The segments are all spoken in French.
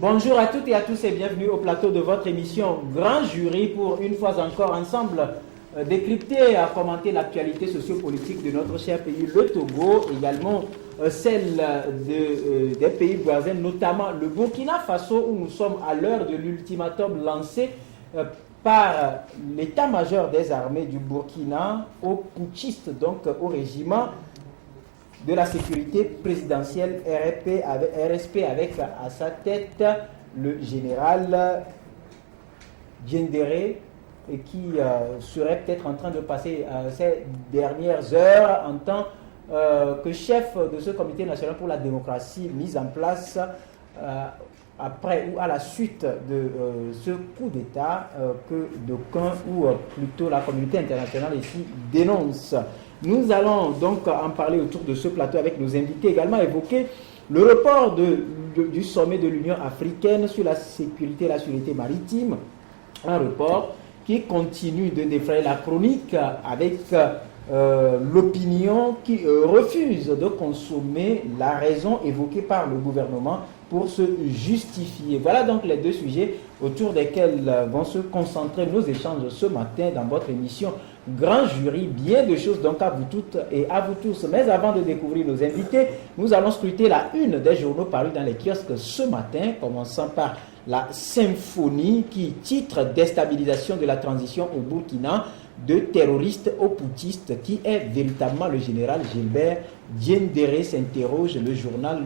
Bonjour à toutes et à tous et bienvenue au plateau de votre émission Grand Jury pour une fois encore ensemble décrypter et commenter l'actualité sociopolitique de notre cher pays, le Togo, également celle des pays voisins, notamment le Burkina Faso où nous sommes à l'heure de l'ultimatum lancé par l'état-major des armées du Burkina aux putschistes, donc au régiment de la sécurité présidentielle RSP avec à sa tête le général Diendéré qui serait peut-être en train de passer ces dernières heures en tant que chef de ce comité national pour la démocratie mis en place après ou à la suite de ce coup d'État que d'aucuns ou plutôt la communauté internationale ici dénonce. Nous allons donc en parler autour de ce plateau avec nos invités, également évoquer le report du sommet de l'Union africaine sur la sécurité et la sûreté maritime, un report qui continue de défrayer la chronique avec l'opinion qui refuse de consommer la raison évoquée par le gouvernement pour se justifier. Voilà donc les deux sujets autour desquels vont se concentrer nos échanges ce matin dans votre émission Grand Jury. Bien de choses donc à vous toutes et à vous tous. Mais avant de découvrir nos invités, nous allons scruter la une des journaux parus dans les kiosques ce matin, commençant par la Symphonie qui titre « Déstabilisation de la transition au Burkina de terroristes aux putschistes ». Qui est véritablement le général Gilbert Diendéré, s'interroge le journal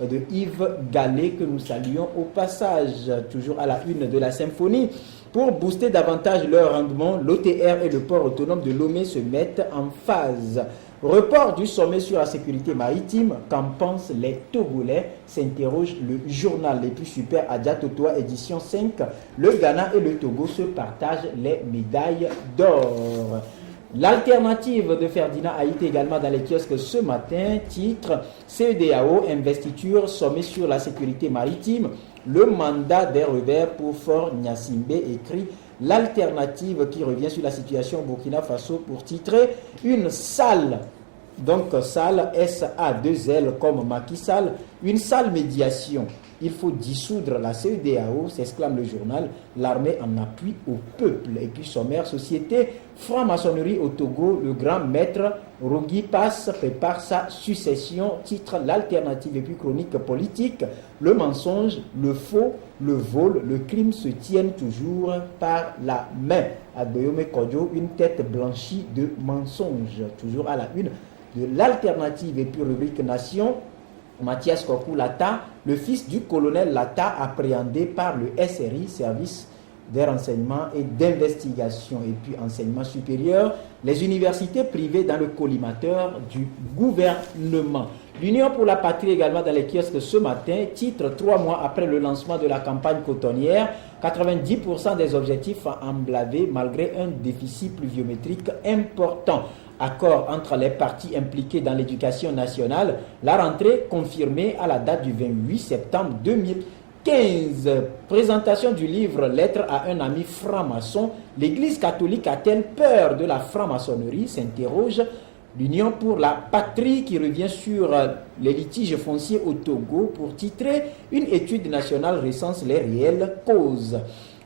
de Yves Gallet que nous saluons au passage. Toujours à la une de la Symphonie, pour booster davantage leur rendement, l'OTR et le port autonome de Lomé se mettent en phase. Report du sommet sur la sécurité maritime, qu'en pensent les Togolais, s'interroge le journal. Les plus super Adja Totoa, édition 5. Le Ghana et le Togo se partagent les médailles d'or. L'alternative de Ferdinand Haïté également dans les kiosques ce matin, titre CEDEAO, investiture, sommet sur la sécurité maritime, le mandat des revers pour Fort Gnassingbé, écrit l'alternative qui revient sur la situation au Burkina Faso pour titrer une salle, donc salle SA2L comme Macky Sall, une salle médiation. Il faut dissoudre la CEDEAO, s'exclame le journal, l'armée en appui au peuple. Et puis sommaire, société, franc-maçonnerie au Togo, le grand maître Rogui Pass prépare sa succession, titre l'alternative et puis chronique politique, le mensonge, le faux, le vol, le crime se tiennent toujours par la main. Adboyome Kodjo, une tête blanchie de mensonges, toujours à la une de l'alternative et puis rubrique nation. Mathias Kokou Lata, le fils du colonel Lata, appréhendé par le SRI, service des renseignements et d'investigation. Et puis enseignement supérieur, les universités privées dans le collimateur du gouvernement. L'Union pour la patrie également dans les kiosques ce matin, titre 3 mois après le lancement de la campagne cotonnière, 90% des objectifs emblavés malgré un déficit pluviométrique important. Accord entre les partis impliqués dans l'éducation nationale, la rentrée confirmée à la date du 28 septembre 2015. Présentation du livre Lettre à un ami franc-maçon. L'Église catholique a-t-elle peur de la franc-maçonnerie, s'interroge l'Union pour la patrie qui revient sur les litiges fonciers au Togo pour titrer une étude nationale recense les réelles causes.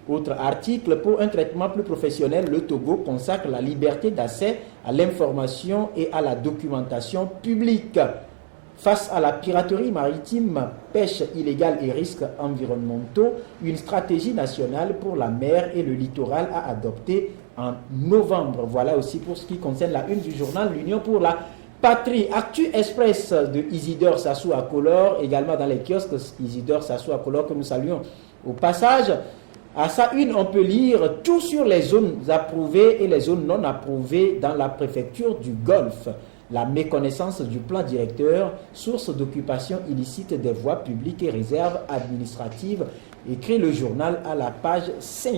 Autre article, pour un traitement plus professionnel, le Togo consacre la liberté d'accès à l'information et à la documentation publique. Face à la piraterie maritime, pêche illégale et risques environnementaux, une stratégie nationale pour la mer et le littoral a adopté en novembre. Voilà aussi pour ce qui concerne la une du journal L'Union pour la patrie. Actu Express de Isidore Sassou Akolor, également dans les kiosques, Isidore Sassou Akolor que nous saluons au passage. À sa une, on peut lire tout sur les zones approuvées et les zones non approuvées dans la préfecture du Golfe. La méconnaissance du plan directeur, source d'occupation illicite des voies publiques et réserves administratives, écrit le journal à la page 5.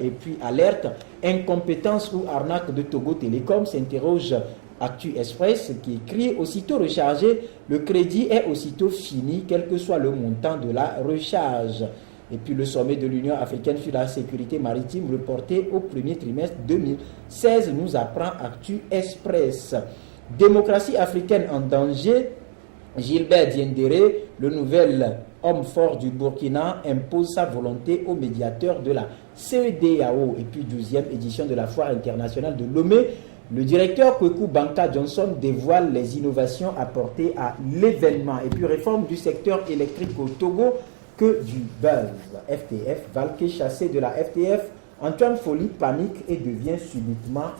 Et puis, alerte, incompétence ou arnaque de Togo Télécom, s'interroge Actu Express qui écrit aussitôt rechargé, le crédit est aussitôt fini, quel que soit le montant de la recharge. Et puis le sommet de l'Union africaine sur la sécurité maritime reporté au premier trimestre 2016 nous apprend Actu Express. Démocratie africaine en danger, Gilbert Diendéré, le nouvel homme fort du Burkina, impose sa volonté au médiateur de la CEDEAO et puis 12e édition de la Foire internationale de Lomé. Le directeur Kweku Banka Johnson dévoile les innovations apportées à l'événement. Et puis réforme du secteur électrique au Togo, que du buzz. FTF, Valké chassé de la FTF, Antoine Folie panique et devient subitement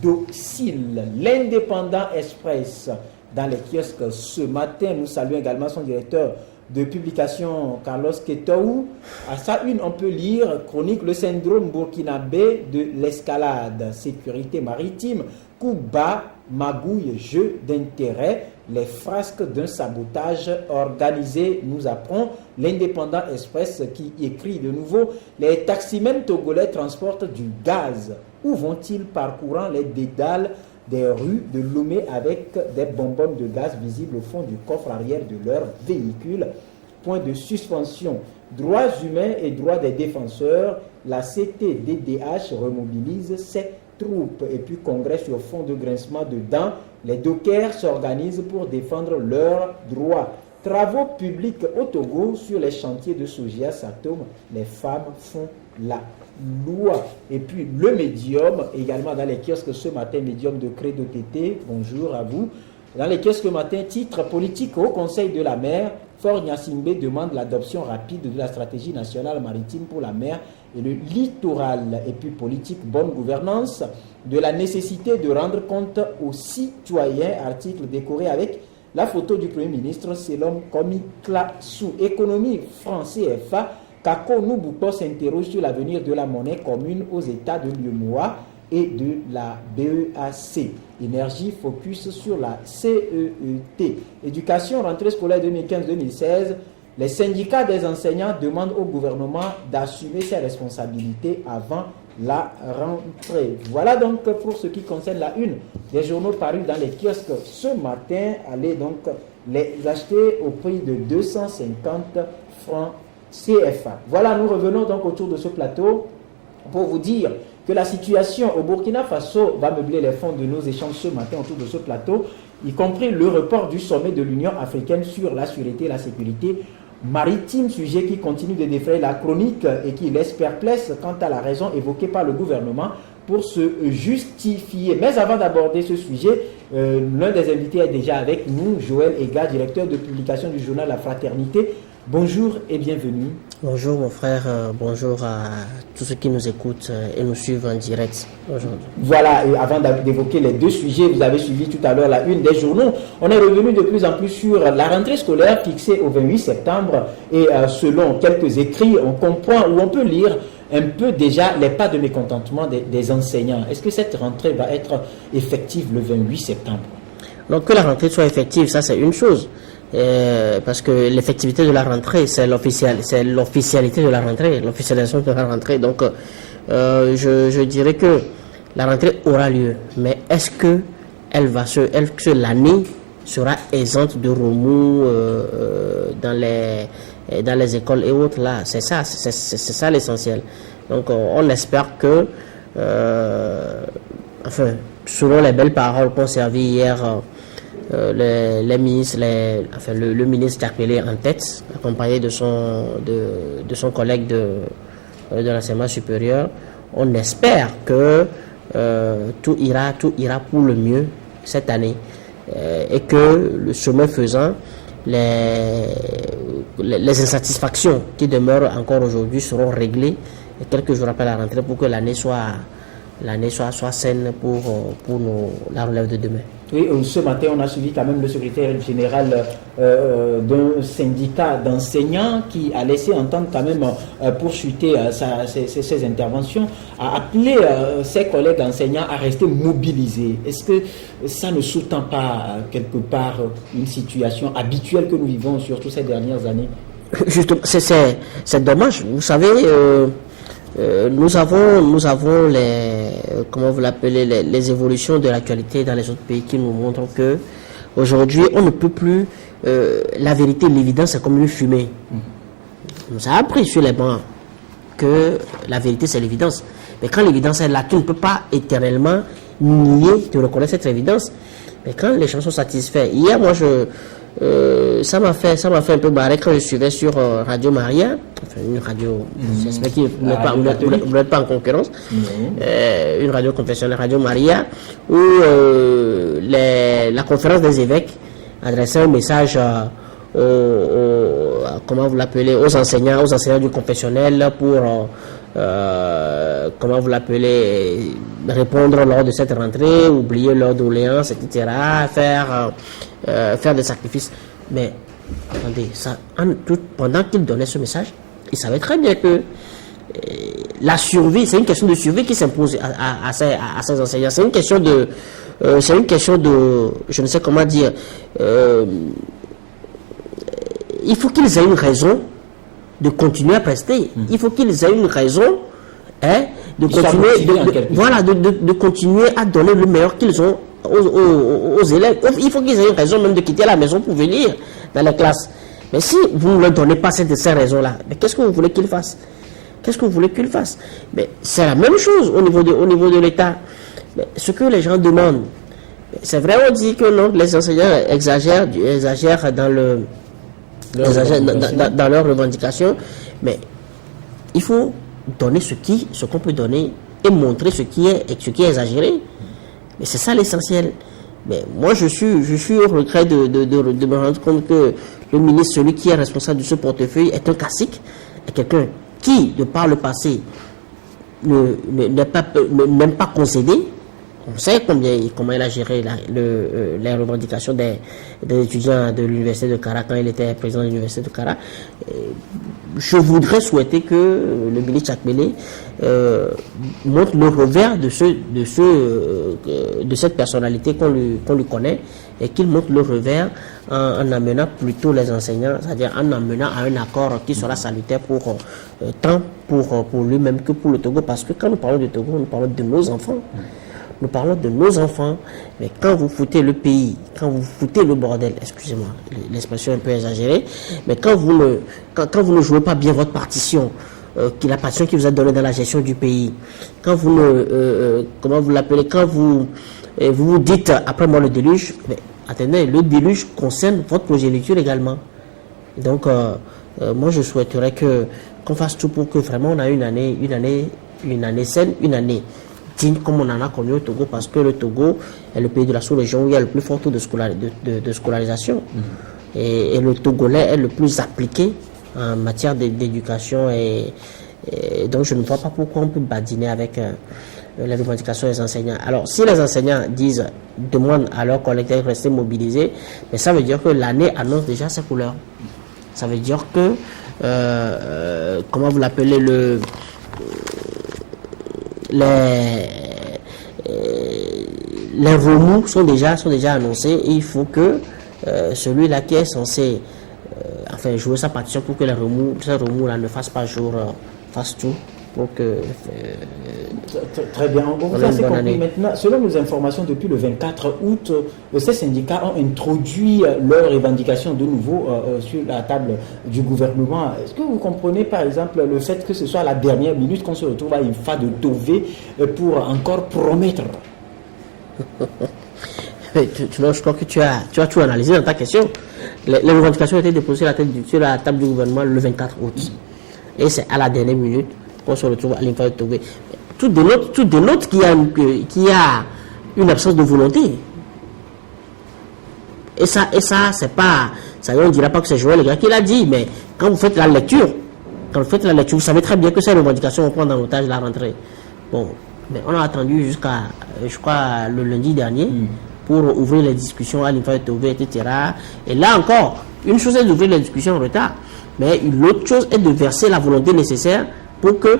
docile. L'Indépendant Express dans les kiosques ce matin. Nous saluons également son directeur de publication Carlos Ketaou. À sa une, on peut lire chronique le syndrome burkinabé de l'escalade, sécurité maritime, coup bas, magouille, jeu d'intérêt, les frasques d'un sabotage organisé, nous apprend l'Indépendant Express qui écrit de nouveau. Les taximens togolais transportent du gaz. Où vont-ils parcourant les dédales des rues de Lomé avec des bonbonnes de gaz visibles au fond du coffre arrière de leur véhicule? Point de suspension. Droits humains et droits des défenseurs, la CTDDH remobilise ses troupes. Et puis congrès sur fond de grincement de dents, les dockers s'organisent pour défendre leurs droits. Travaux publics au Togo sur les chantiers de Sogia Satom, les femmes font la loi. Et puis le médium, également dans les kiosques ce matin, médium de Credo TT, bonjour à vous. Dans les kiosques ce matin, titre politique au Conseil de la mer, Faure Gnassingbé demande l'adoption rapide de la stratégie nationale maritime pour la mer et le littoral. Et puis politique, bonne gouvernance, de la nécessité de rendre compte aux citoyens, article décoré avec la photo du Premier ministre, c'est l'homme Komikla sous économie franc CFA. Kako Nubuko s'interroge sur l'avenir de la monnaie commune aux États de l'UEMOA et de la BEAC. Énergie focus sur la CEET. Éducation, rentrée scolaire 2015-2016. Les syndicats des enseignants demandent au gouvernement d'assumer ses responsabilités avant la rentrée. Voilà donc pour ce qui concerne la une des journaux parus dans les kiosques ce matin. Allez donc les acheter au prix de 250 francs CFA. Voilà, nous revenons donc autour de ce plateau pour vous dire que la situation au Burkina Faso va meubler les fonds de nos échanges ce matin autour de ce plateau, y compris le report du sommet de l'Union africaine sur la sûreté et la sécurité maritime, sujet qui continue de défrayer la chronique et qui laisse perplexe quant à la raison évoquée par le gouvernement pour se justifier. Mais avant d'aborder ce sujet, l'un des invités est déjà avec nous, Joël Ega, directeur de publication du journal La Fraternité. Bonjour et bienvenue. Bonjour mon frère, bonjour à tous ceux qui nous écoutent et nous suivent en direct aujourd'hui. Voilà, et avant d'évoquer les deux sujets, vous avez suivi tout à l'heure la une des journaux. On est revenu de plus en plus sur la rentrée scolaire fixée au 28 septembre et selon quelques écrits, on comprend ou on peut lire un peu déjà les pas de mécontentement des enseignants. Est-ce que cette rentrée va être effective le 28 septembre? Donc que la rentrée soit effective, ça c'est une chose. Parce que l'effectivité de la rentrée, c'est l'officialité de la rentrée, l'officialisation de la rentrée. Donc, je dirais que la rentrée aura lieu, mais est-ce que l'année sera aisante de remous dans les écoles et autres là? C'est ça l'essentiel. Donc, on espère que, selon les belles paroles qu'on servit hier. Les ministres, le ministre interpellé en tête, accompagné de son collègue de l'enseignement supérieur, on espère que tout ira pour le mieux cette année et que le chemin faisant, les insatisfactions qui demeurent encore aujourd'hui seront réglées quelques jours après la rentrée pour que l'année soit saine pour la relève de demain. Oui, ce matin, on a suivi quand même le secrétaire général d'un syndicat d'enseignants qui a laissé entendre quand même pour chuter ses interventions, a appelé ses collègues enseignants à rester mobilisés. Est-ce que ça ne sous-tend pas quelque part une situation habituelle que nous vivons surtout ces dernières années? Justement, c'est dommage. Vous savez, nous avons les évolutions de l'actualité dans les autres pays qui nous montrent que aujourd'hui on ne peut plus la vérité, l'évidence c'est comme une fumée. On nous a appris sur les bancs que la vérité c'est l'évidence, mais quand l'évidence est là, tu ne peux pas éternellement nier de reconnaître cette évidence. Mais quand les gens sont satisfaits, hier moi ça m'a fait un peu barrer quand je suivais sur Radio Maria, enfin une radio, j'espère que vous n'êtes pas en concurrence, une radio confessionnelle, Radio Maria, où la conférence des évêques adressait un message comment vous l'appelez, aux enseignants du confessionnel pour comment vous l'appelez, répondre lors de cette rentrée, oublier leurs doléances, etc., faire des sacrifices. Mais attendez, pendant qu'il donnait ce message, il savait très bien que la survie, c'est une question de survie qui s'impose à ces enseignants. C'est une question de, je ne sais comment dire, il faut qu'ils aient une raison de continuer à prester. Il faut qu'ils aient une raison de continuer à donner le meilleur qu'ils ont aux élèves. Il faut qu'ils aient une raison même de quitter la maison pour venir dans la classe. Mais si vous ne leur donnez pas ces raisons-là, mais qu'est-ce que vous voulez qu'ils fassent? Qu'est-ce que vous voulez qu'ils fassent? Mais c'est la même chose au niveau de l'État. Mais ce que les gens demandent, c'est vrai, on dit que non, les enseignants exagèrent dans leurs revendications, mais il faut donner ce qu'on peut donner et montrer ce qui est exagéré. Mais c'est ça l'essentiel. Mais moi, je suis au regret de me rendre compte que le ministre, celui qui est responsable de ce portefeuille, est un cacique, est quelqu'un qui, de par le passé, n'aime pas concéder. On sait comment il a géré les revendications des étudiants de l'université de Kara quand il était président de l'université de Kara. Je voudrais souhaiter que le ministre Tchakbele montre le revers de cette personnalité qu'on lui connaît, et qu'il montre le revers en amenant plutôt les enseignants, c'est-à-dire en amenant à un accord qui sera salutaire tant pour lui-même que pour le Togo, parce que quand nous parlons du Togo, nous parlons de nos enfants. Nous parlons de nos enfants, mais quand vous foutez le pays, quand vous foutez le bordel, excusez-moi, l'expression est un peu exagérée, mais quand vous ne jouez pas bien votre partition, la partition qui vous a donnée dans la gestion du pays, quand vous comment vous l'appelez, quand vous vous dites après moi le déluge, mais attendez, le déluge concerne votre progéniture également. Donc, moi je souhaiterais qu'on fasse tout pour que vraiment on a une année saine, une année digne comme on en a connu au Togo, parce que le Togo est le pays de la sous-région où il y a le plus fort taux de scolarisation. Et le Togolais est le plus appliqué en matière d'éducation, et donc je ne vois pas pourquoi on peut badiner avec les revendications des enseignants. Alors si les enseignants demandent à leurs collègues de rester mobilisés, mais ça veut dire que l'année annonce déjà ses couleurs. Ça veut dire que comment vous l'appelez, les remous sont déjà annoncés, et il faut que celui-là qui est censé jouer sa partition pour que ces remous-là ne fassent pas jour, fasse tout pour que... Très bien, on vous a assez compris. Maintenant, selon nos informations, depuis le 24 août, ces syndicats ont introduit leurs revendications de nouveau sur la table du gouvernement. Est-ce que vous comprenez, par exemple, le fait que ce soit à la dernière minute qu'on se retrouve à une phase de Tové pour encore promettre? Je crois que tu as tout analysé dans ta question. Les revendications ont été déposées sur la table du gouvernement le 24 août. Et c'est à la dernière minute qu'on se retrouve à l'info de Tové. Tout dénote qu'il y a une absence de volonté. Et ça c'est pas... Ça, on ne dira pas que c'est Joël le gars qui l'a dit, mais quand vous faites la lecture, vous savez très bien que ces revendications vont prendre en otage la rentrée. Bon, mais on a attendu jusqu'à, je crois, le lundi dernier pour ouvrir les discussions à l'info de Tové, etc. Et là encore, une chose est d'ouvrir les discussions en retard, mais l'autre chose est de verser la volonté nécessaire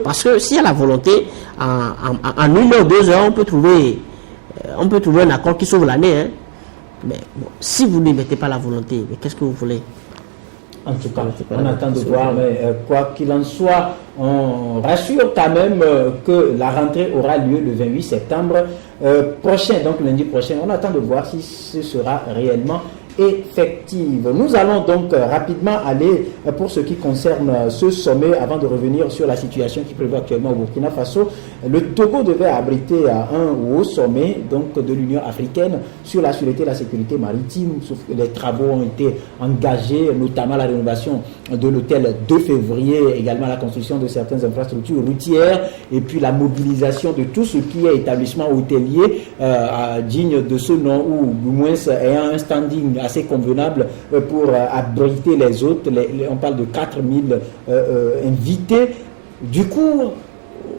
parce que s'il y a la volonté, en 1 heure, 2 heures, on peut trouver un accord qui sauve l'année. Hein. Mais bon, si vous ne mettez pas la volonté, mais qu'est-ce que vous voulez? En tout cas, on attend de voir, mais quoi qu'il en soit, on rassure quand même que la rentrée aura lieu le 28 septembre prochain, donc lundi prochain. On attend de voir si ce sera réellement effective. Nous allons donc rapidement aller pour ce qui concerne ce sommet avant de revenir sur la situation qui prévaut actuellement au Burkina Faso. Le Togo devait abriter un haut sommet donc, de l'Union africaine sur la sûreté et la sécurité maritime. Sauf que les travaux ont été engagés, notamment la rénovation de l'hôtel 2 février, également la construction de certaines infrastructures routières et puis la mobilisation de tout ce qui est établissement hôtelier digne de ce nom ou du moins ayant un standing assez convenable pour abriter les hôtes. On parle de 4000 invités. Du coup,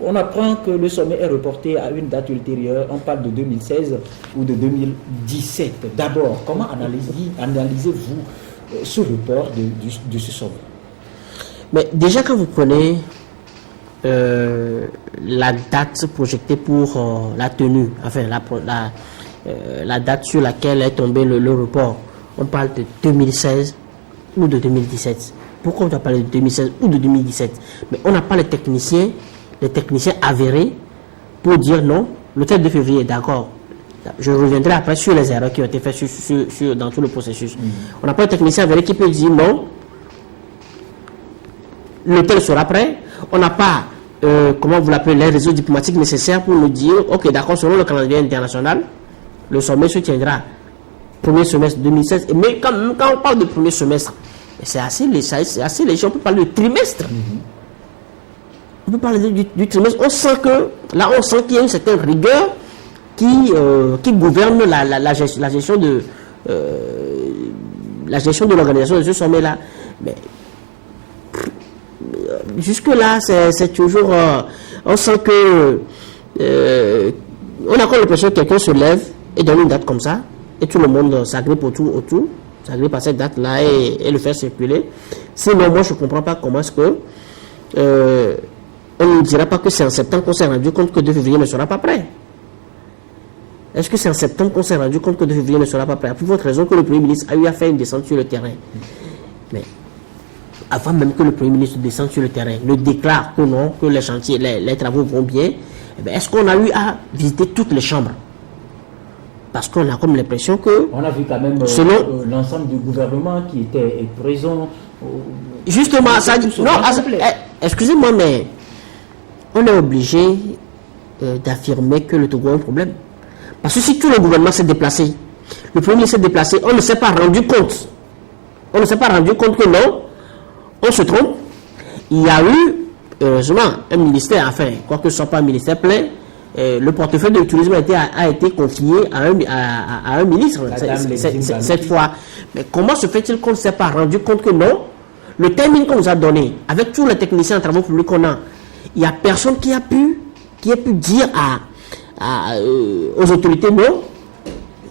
on apprend que le sommet est reporté à une date ultérieure. On parle de 2016 ou de 2017. D'abord, comment analysez-vous ce report de ce sommet? Mais déjà, quand vous prenez la date projetée pour la tenue, enfin la date sur laquelle est tombé le report, on parle de 2016 ou de 2017. Pourquoi on doit parler de 2016 ou de 2017? Mais on n'a pas les techniciens avérés pour dire non, le 2 février, d'accord. Je reviendrai après sur les erreurs qui ont été faites dans tout le processus. On n'a pas de technicien avéré qui peut dire non, l'hôtel sera prêt. On n'a pas, comment vous l'appelez, les réseaux diplomatiques nécessaires pour nous dire, ok, d'accord, selon le calendrier international, le sommet se tiendra premier semestre 2016. Mais quand on parle de premier semestre, c'est assez léger. On peut parler de trimestre. On peut parler du trimestre. On sent qu'il y a une certaine rigueur qui gouverne la gestion de l'organisation de ce sommet-là. Mais jusque-là, c'est toujours... on sent que... on a encore l'impression que quelqu'un se lève et donne une date comme ça, et tout le monde s'agrippe autour, s'agrippe à cette date-là et le fait circuler. Sinon, moi, je ne comprends pas comment est-ce que... on ne dira pas que c'est en septembre qu'on s'est rendu compte que 2 février ne sera pas prêt. Est-ce que c'est en septembre qu'on s'est rendu compte que 2 février ne sera pas prêt? Pour votre raison que le Premier ministre a eu à faire une descente sur le terrain. Mais avant même que le Premier ministre descende sur le terrain, ne déclare que non, que les chantiers, les travaux vont bien, est-ce qu'on a eu à visiter toutes les chambres? Parce qu'on a comme l'impression que... On a vu quand même l'ensemble du gouvernement qui était présent. Justement, ça dit... Non, excusez-moi, mais on est obligé d'affirmer que le Togo a un problème. Parce que si tout le gouvernement s'est déplacé, le Premier ministre s'est déplacé, on ne s'est pas rendu compte. On ne s'est pas rendu compte que non, on se trompe. Il y a eu, heureusement, un ministère, enfin, quoique ce ne soit pas un ministère plein, le portefeuille du tourisme a été confié à un ministre cette fois. Mais comment se fait-il qu'on ne s'est pas rendu compte que non, le timing qu'on nous a donné, avec tous les techniciens en travaux publics qu'on a, il n'y a personne qui a pu dire aux autorités non,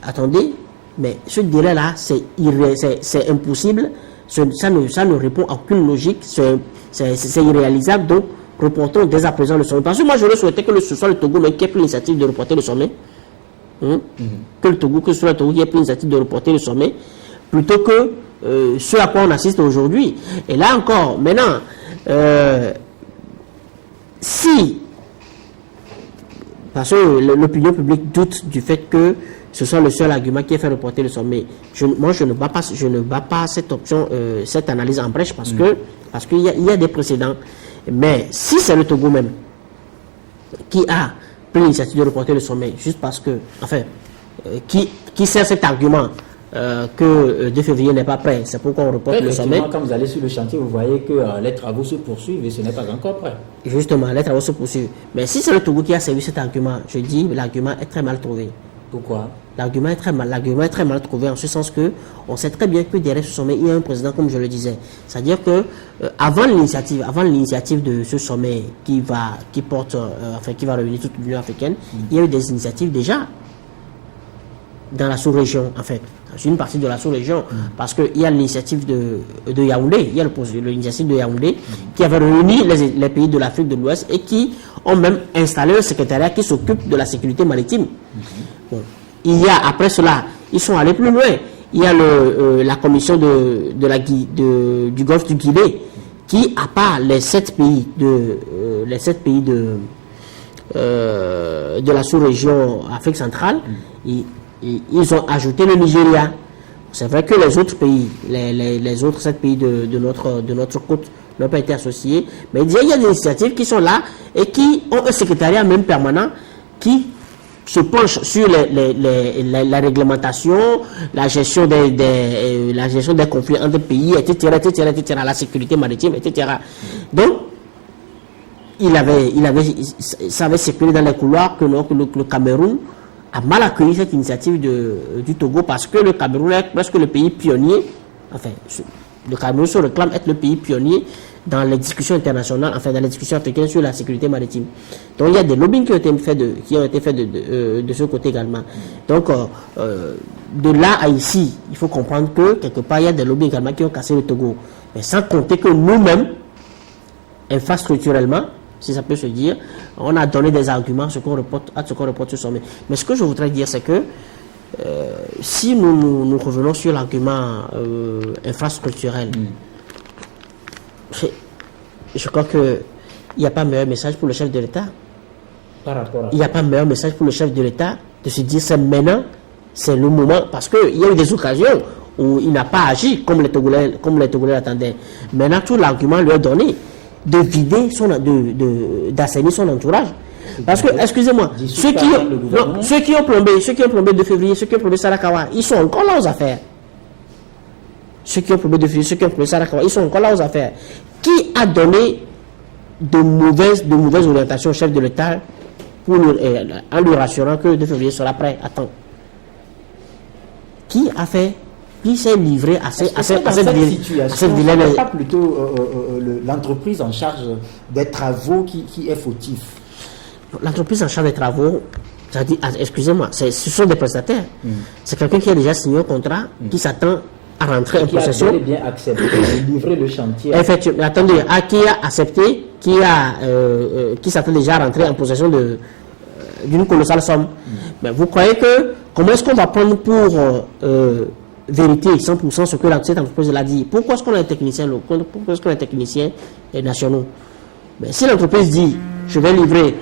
attendez, mais ce délai-là, c'est impossible, ça ne répond à aucune logique, c'est irréalisable, donc reportons dès à présent le sommet. Parce que moi, j'aurais souhaité que ce soit le Togo qui ait pris l'initiative de reporter le sommet. Que ce soit le Togo qui ait pris l'initiative de reporter le sommet, plutôt que ce à quoi on assiste aujourd'hui. Et là encore, maintenant, si, parce que l'opinion publique doute du fait que ce soit le seul argument qui a fait reporter le sommet, moi je ne bats pas cette option, cette analyse en brèche, parce qu'il y a des précédents. Mais si c'est le Togo même qui a pris l'initiative de reporter le sommet, juste parce que, enfin, qui sert cet argument que 2 février n'est pas prêt, c'est pourquoi on reporte le sommet. Quand vous allez sur le chantier, vous voyez que les travaux se poursuivent et ce n'est pas encore prêt. Justement, les travaux se poursuivent. Mais si c'est le Togo qui a servi cet argument, je dis l'argument est très mal trouvé. Pourquoi? L'argument est très mal trouvé en ce sens que on sait très bien que derrière ce sommet, il y a un président, comme je le disais. C'est-à-dire que avant l'initiative de ce sommet qui va réunir toute l'Union africaine, il y a eu des initiatives déjà dans la sous-région, en fait, dans une partie de la sous-région, parce qu'il y a l'initiative de Yaoundé, il y a l'initiative de Yaoundé qui avait réuni les pays de l'Afrique de l'Ouest et qui ont même installé un secrétariat qui s'occupe de la sécurité maritime. Bon. Il y a, après cela, ils sont allés plus loin. Il y a la commission du Golfe du Guinée qui, à part les 7 pays de la sous-région Afrique centrale, ils ont ajouté le Nigeria. C'est vrai que les autres pays, les autres 7 pays de notre côte n'ont pas été associés, mais il y a des initiatives qui sont là et qui ont un secrétariat même permanent qui se penche sur la réglementation, la gestion des conflits entre pays, etc., la sécurité maritime, etc. Donc, ça avait circulé dans les couloirs que le Cameroun a mal accueilli cette initiative du Togo parce que le Cameroun est presque le pays pionnier, enfin, le Cameroun se réclame être le pays pionnier dans les discussions internationales, enfin dans les discussions africaines sur la sécurité maritime. Donc il y a des lobbying qui ont été faits de ce côté également. Donc de là à ici, il faut comprendre que quelque part il y a des lobbying également qui ont cassé le Togo. Mais sans compter que nous-mêmes, infrastructurellement, si ça peut se dire, on a donné des arguments à ce qu'on reporte ce sommet. Mais ce que je voudrais dire, c'est que si nous revenons sur l'argument infrastructurel, je crois qu'il n'y a pas meilleur message pour le chef de l'État. Il n'y a pas meilleur message pour le chef de l'État de se dire c'est maintenant, c'est le moment, parce qu'il y a eu des occasions où il n'a pas agi comme les Togolais l'attendaient. Maintenant, tout l'argument lui est donné de vider d'assainir son entourage. Parce que, excusez-moi, ceux qui ont plombé 2 février, ceux qui ont plombé Sarakawa, ils sont encore là aux affaires. Ceux qui ont plombé 2 février, ceux qui ont plombé Sarakawa, ils sont encore là aux affaires. Qui a donné de mauvaises orientations au chef de l'État en lui rassurant que 2 février sera prêt à temps? Qui s'est livré à cette situation? C'est pas plutôt l'entreprise en charge des travaux qui est fautif? L'entreprise en charge des travaux, excusez-moi, ce sont des prestataires. C'est quelqu'un qui a déjà signé un contrat, qui s'attend à rentrer en possession. Qui a bien accepté de livrer le chantier. Effectivement, attendez, qui a accepté, qui s'attend déjà à rentrer en possession d'une colossale somme. Mais vous croyez que, comment est-ce qu'on va prendre pour vérité 100% ce que cette entreprise l'a dit? Pourquoi est-ce qu'on a un technicien local? Pourquoi est-ce qu'on a un technicien national? Mais si l'entreprise dit, je vais livrer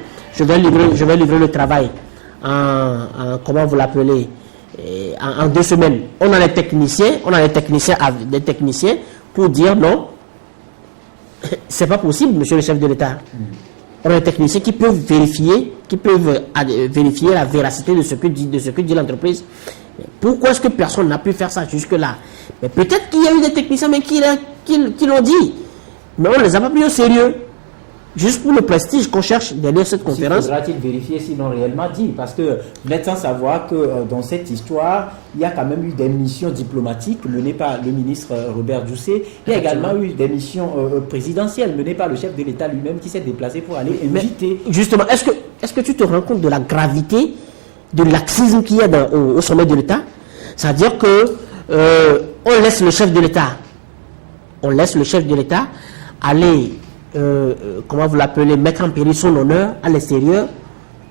le travail en comment vous l'appelez, en 2 semaines, on a des techniciens pour dire non, c'est pas possible, monsieur le chef de l'État. On a des techniciens qui peuvent vérifier la véracité de ce que dit l'entreprise. Pourquoi est-ce que personne n'a pu faire ça jusque-là? Mais peut-être qu'il y a eu des techniciens mais qui l'ont dit, mais on ne les a pas pris au sérieux. Juste pour le prestige qu'on cherche derrière cette conférence. Faudra-t-il vérifier s'ils l'ont réellement dit? Parce que vous êtes sans savoir que dans cette histoire, il y a quand même eu des missions diplomatiques menées par le ministre Robert Doucet. Il y a également eu des missions présidentielles menées par le chef de l'État lui-même qui s'est déplacé pour aller inviter. Mais justement, est-ce que tu te rends compte de la gravité de laxisme qu'il y a au sommet de l'État? C'est-à-dire que on laisse le chef de l'État aller comment vous l'appelez, mettre en péril son honneur à l'extérieur,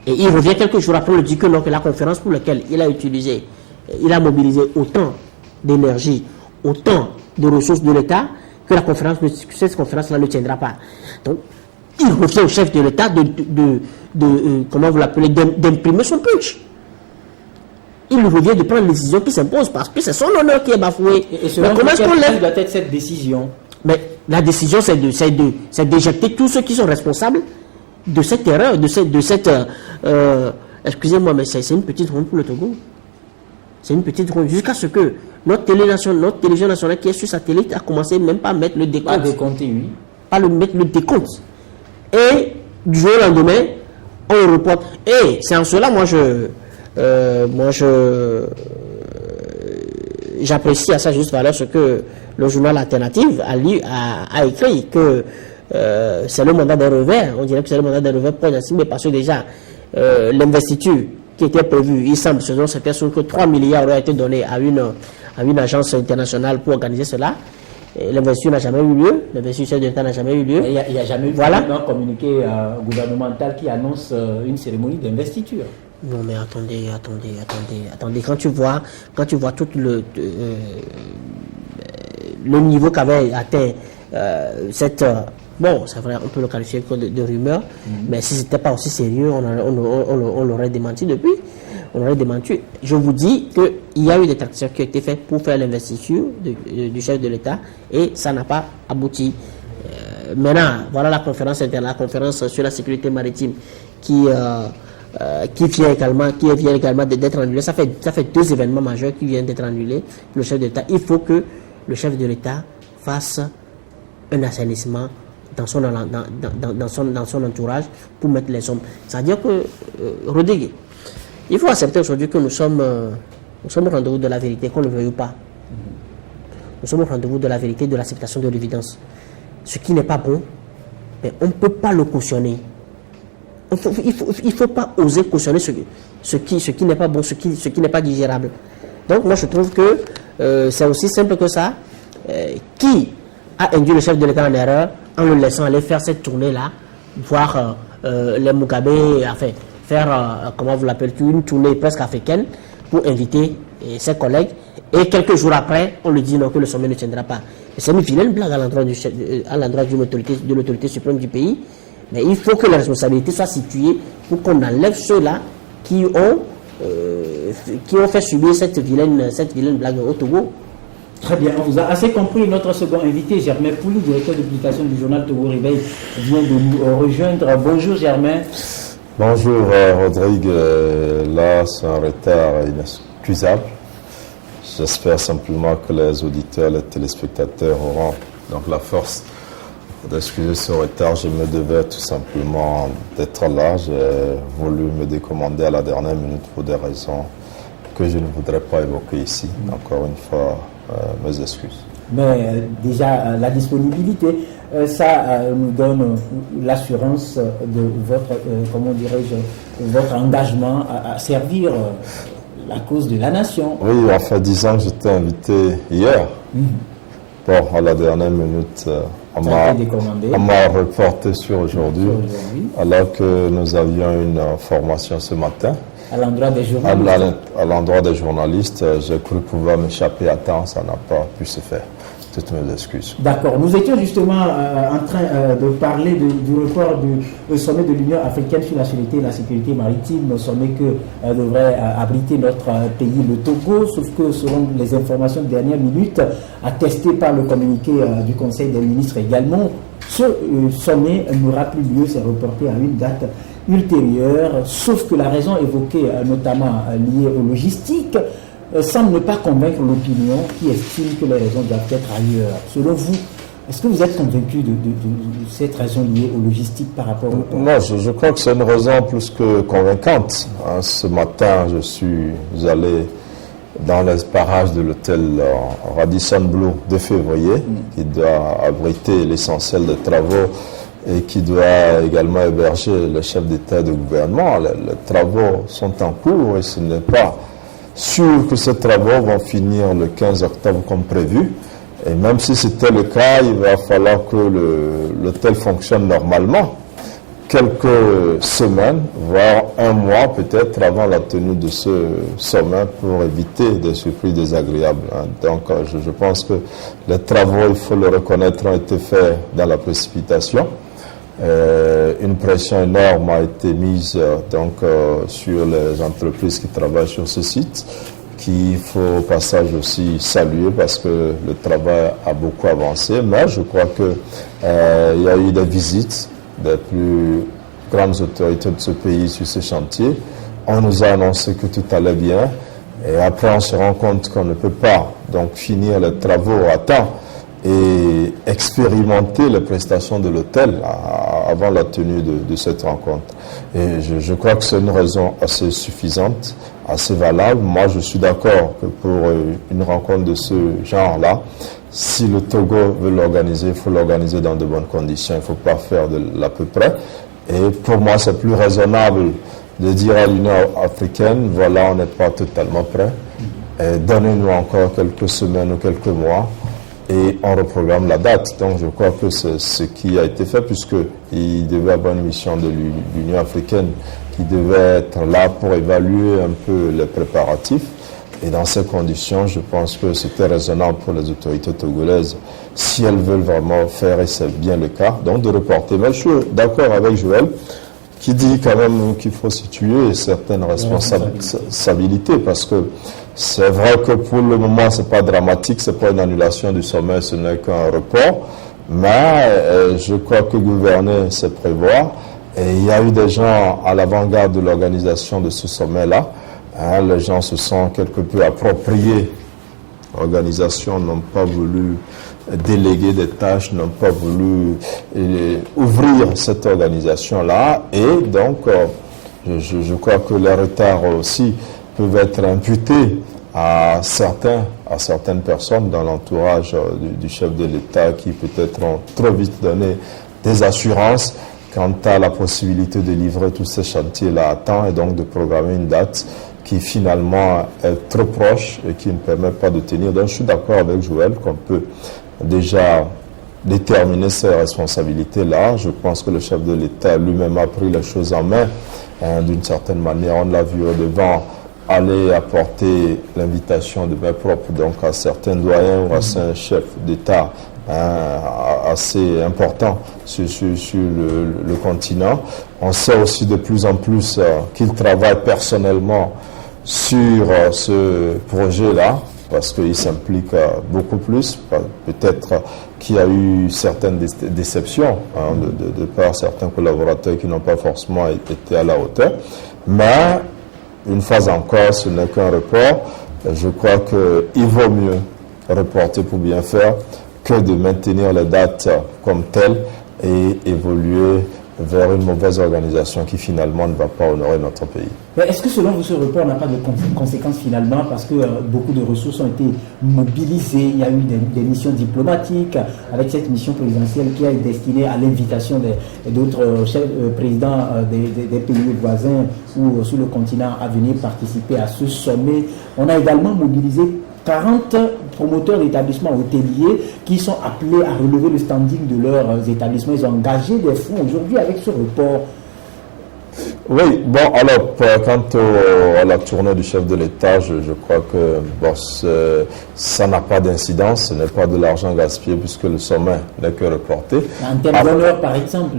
et il revient quelques jours après, on lui dit que non, que la conférence pour laquelle il a mobilisé autant d'énergie, autant de ressources de l'État, que cette conférence-là ne tiendra pas. Donc, il revient au chef de l'État comment vous l'appelez, d'imprimer son punch. Il revient de prendre une décision qui s'impose parce que c'est son honneur qui est bafoué. Et comment est-ce qu'on lève doit être cette décision? Mais la décision, c'est d'éjecter tous ceux qui sont responsables de cette erreur, excusez-moi, mais c'est une petite honte pour le Togo. C'est une petite honte. Jusqu'à ce que notre télévision nationale qui est sur satellite a commencé même pas à mettre le décompte. Pas décompter, oui. Pas mettre le décompte. Et du jour au lendemain, on reporte. Et c'est en cela, j'apprécie à sa juste valeur ce que le journal Alternative a écrit, que c'est le mandat des revers. On dirait que c'est le mandat des revers pour mais parce que déjà l'investiture qui était prévue, il semble, selon certains sources, que 3 milliards auraient été donnés à une agence internationale pour organiser cela. L'investiture n'a jamais eu lieu, l'investiture de l'État n'a jamais eu lieu. Il n'y a jamais eu un communiqué gouvernemental qui annonce une cérémonie d'investiture. Non mais attendez. Quand tu vois tout le niveau qu'avait atteint bon, c'est vrai, on peut le qualifier de rumeur, mais si ce n'était pas aussi sérieux, on l'aurait démenti depuis. On aurait démenti. Je vous dis qu'il y a eu des tractations qui ont été faites pour faire l'investiture du chef de l'État et ça n'a pas abouti. Maintenant, voilà la conférence sur la sécurité maritime qui vient également d'être annulée. Ça fait 2 événements majeurs qui viennent d'être annulés pour le chef de l'État. Il faut que le chef de l'État fasse un assainissement dans son entourage pour mettre les hommes. C'est-à-dire que, Rodrigue, il faut accepter aujourd'hui que nous sommes au rendez-vous de la vérité, qu'on ne le veuille pas. Nous sommes au rendez-vous de la vérité, de l'acceptation de l'évidence. Ce qui n'est pas bon, mais on ne peut pas le cautionner. Il faut pas oser cautionner ce qui n'est pas bon, ce qui n'est pas digérable. Donc moi je trouve que c'est aussi simple que ça. Qui a induit le chef de l'État en erreur en le laissant aller faire cette tournée-là, voir les Mugabe, enfin, faire, comment vous l'appelez, une tournée presque africaine pour inviter ses collègues. Et quelques jours après, on lui dit non, que le sommet ne tiendra pas. C'est une vilaine blague à l'endroit de l'autorité suprême du pays. Mais il faut que les responsabilités soient situées pour qu'on enlève ceux-là qui ont fait subir cette vilaine blague au Togo. Très bien, on vous a assez compris. Notre second invité, Germain Pouli, directeur de publication du journal Togo Réveil, vient de nous rejoindre. Bonjour Germain. Bonjour Rodrigue, là c'est un retard inexcusable. J'espère simplement que les auditeurs, les téléspectateurs auront donc la force d'excuser ce retard. Je me devais tout simplement d'être là. J'ai voulu me décommander à la dernière minute pour des raisons que je ne voudrais pas évoquer ici. Encore une fois, mes excuses. Mais déjà, la disponibilité, ça nous donne l'assurance de votre, comment dirais-je, votre engagement à servir la cause de la nation. Oui, enfin, disons que j'étais invité hier. Bon, à la dernière minute, on m'a reporté sur aujourd'hui, alors que nous avions une formation ce matin. À l'endroit des journalistes. À l'endroit des journalistes, j'ai cru pouvoir m'échapper à temps, ça n'a pas pu se faire. Toutes mes excuses. D'accord. Nous étions justement en train de parler du report du sommet de l'Union africaine sur la sécurité et la sécurité maritime, sommet que devrait abriter notre pays, le Togo, sauf que selon les informations de dernière minute, attestées par le communiqué du Conseil des ministres également, ce sommet n'aura plus lieu, c'est reporté à une date ultérieure, sauf que la raison évoquée, notamment liée aux logistiques, semble ne pas convaincre l'opinion qui estime que les raisons doivent être ailleurs. Selon vous, est-ce que vous êtes convaincu de cette raison liée aux logistiques par rapport au... Non, je crois que c'est une raison plus que convaincante. Ce matin, je suis allé dans les parages de l'hôtel Radisson Blu de février, qui doit abriter l'essentiel des travaux et qui doit également héberger le chef d'État et de gouvernement. Les travaux sont en cours et ce n'est pas sûr que ces travaux vont finir le 15 octobre comme prévu. Et même si c'était le cas, il va falloir que l'hôtel fonctionne normalement quelques semaines, voire un mois peut-être avant la tenue de ce sommet pour éviter des surprises désagréables. Donc je pense que les travaux, il faut le reconnaître, ont été faits dans la précipitation. Une pression énorme a été mise sur les entreprises qui travaillent sur ce site, qu'il faut au passage aussi saluer parce que le travail a beaucoup avancé. Mais je crois qu'il y a eu des visites des plus grandes autorités de ce pays sur ce chantier. On nous a annoncé que tout allait bien et après on se rend compte qu'on ne peut pas donc finir les travaux à temps et expérimenter les prestations de l'hôtel avant la tenue de cette rencontre. Et je crois que c'est une raison assez suffisante, assez valable. Moi, je suis d'accord que pour une rencontre de ce genre-là, si le Togo veut l'organiser, il faut l'organiser dans de bonnes conditions. Il ne faut pas faire de l'à peu près. Et pour moi, c'est plus raisonnable de dire à l'Union africaine, voilà, on n'est pas totalement prêt. Donnez-nous encore quelques semaines ou quelques mois et on reprogramme la date. Donc je crois que c'est ce qui a été fait puisqu'il devait avoir une mission de l'Union africaine qui devait être là pour évaluer un peu les préparatifs. Et dans ces conditions, je pense que c'était raisonnable pour les autorités togolaises, si elles veulent vraiment faire, et c'est bien le cas, donc de reporter. Mais je suis d'accord avec Joël, qui dit quand même qu'il faut situer certaines responsabilités, parce que c'est vrai que pour le moment, c'est pas dramatique, c'est pas une annulation du sommet, ce n'est qu'un report, mais je crois que gouverner, c'est prévoir. Et il y a eu des gens à l'avant-garde de l'organisation de ce sommet-là. Hein, les gens se sont quelque peu appropriés. L'organisation n'ont pas voulu déléguer des tâches, n'ont pas voulu ouvrir cette organisation-là. Et donc, je crois que les retards aussi peuvent être imputés à certaines personnes dans l'entourage du chef de l'État qui peut-être ont trop vite donné des assurances quant à la possibilité de livrer tous ces chantiers-là à temps et donc de programmer une date qui finalement est trop proche et qui ne permet pas de tenir. Donc je suis d'accord avec Joël qu'on peut déjà déterminer ces responsabilités-là. Je pense que le chef de l'État lui-même a pris les choses en main d'une certaine manière. On l'a vu au devant aller apporter l'invitation de main propre donc à certains doyens ou à certains chefs d'État assez important sur le continent. On sait aussi de plus en plus qu'il travaille personnellement sur ce projet-là, parce qu'il s'implique beaucoup plus. Peut-être qu'il y a eu certaines déceptions de par certains collaborateurs qui n'ont pas forcément été à la hauteur. Mais, une fois encore, ce n'est qu'un report. Je crois qu'il vaut mieux reporter pour bien faire que de maintenir les dates comme telles et évoluer vers une mauvaise organisation qui finalement ne va pas honorer notre pays. Mais est-ce que selon vous ce report n'a pas de conséquences finalement, parce que beaucoup de ressources ont été mobilisées, il y a eu des missions diplomatiques avec cette mission présidentielle qui est destinée à l'invitation d'autres présidents des pays voisins ou sur le continent à venir participer à ce sommet. On a également mobilisé 40 promoteurs d'établissements hôteliers qui sont appelés à relever le standing de leurs établissements. Ils ont engagé des fonds aujourd'hui avec ce report. Oui, bon, alors, quant à la tournée du chef de l'État, je crois que ça n'a pas d'incidence, ce n'est pas de l'argent gaspillé puisque le sommet n'est que reporté. En termes d'honneur, par exemple,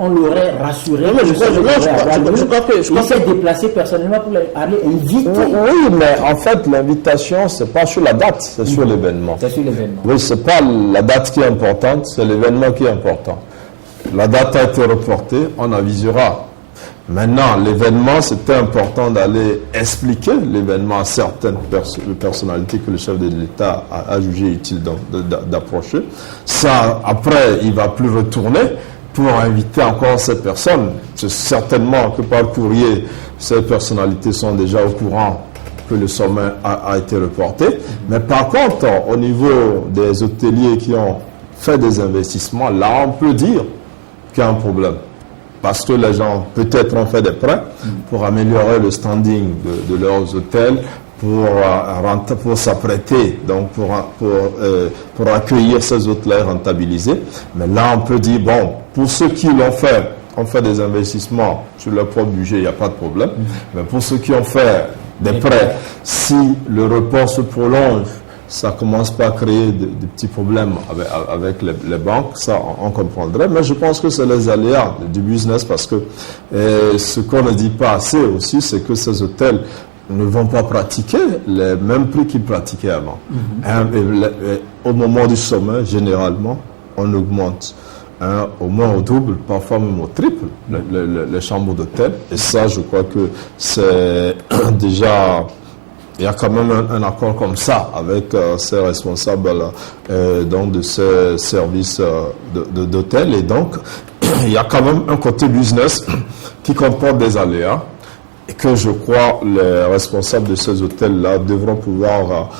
on l'aurait rassuré. Non, mais je crois que il s'est déplacé personnellement pour aller inviter. Oui, mais en fait, l'invitation, c'est pas sur la date, c'est sur l'événement. C'est sur l'événement. Oui, c'est pas la date qui est importante, c'est l'événement qui est important. La date a été reportée, on avisera. Maintenant, l'événement, c'était important d'aller expliquer l'événement à certaines personnalités que le chef de l'État a jugé utile d'approcher. Ça, après, il ne va plus retourner pour inviter encore ces personnes. C'est certainement que par courrier, ces personnalités sont déjà au courant que le sommet a été reporté. Mais par contre, au niveau des hôteliers qui ont fait des investissements, là, on peut dire qu'il y a un problème. Parce que les gens, peut-être, ont fait des prêts pour améliorer le standing de leurs hôtels, pour s'apprêter, donc pour accueillir ces hôtels rentabilisés. Mais là, on peut dire, bon, pour ceux qui l'ont fait, ont fait des investissements sur leur propre budget, il n'y a pas de problème. Mais pour ceux qui ont fait des prêts, si le report se prolonge, ça commence pas à créer des petits problèmes avec les banques, ça on comprendrait, mais je pense que c'est les aléas du business, parce que ce qu'on ne dit pas assez aussi, c'est que ces hôtels ne vont pas pratiquer les mêmes prix qu'ils pratiquaient avant. Au moment du sommet, généralement, on augmente au moins au double, parfois même au triple, les chambres d'hôtel, et ça, je crois que c'est déjà... Il y a quand même un accord comme ça avec ces responsables donc de ces services d'hôtel. Et donc, il y a quand même un côté business qui comporte des aléas et que je crois les responsables de ces hôtels-là devront pouvoir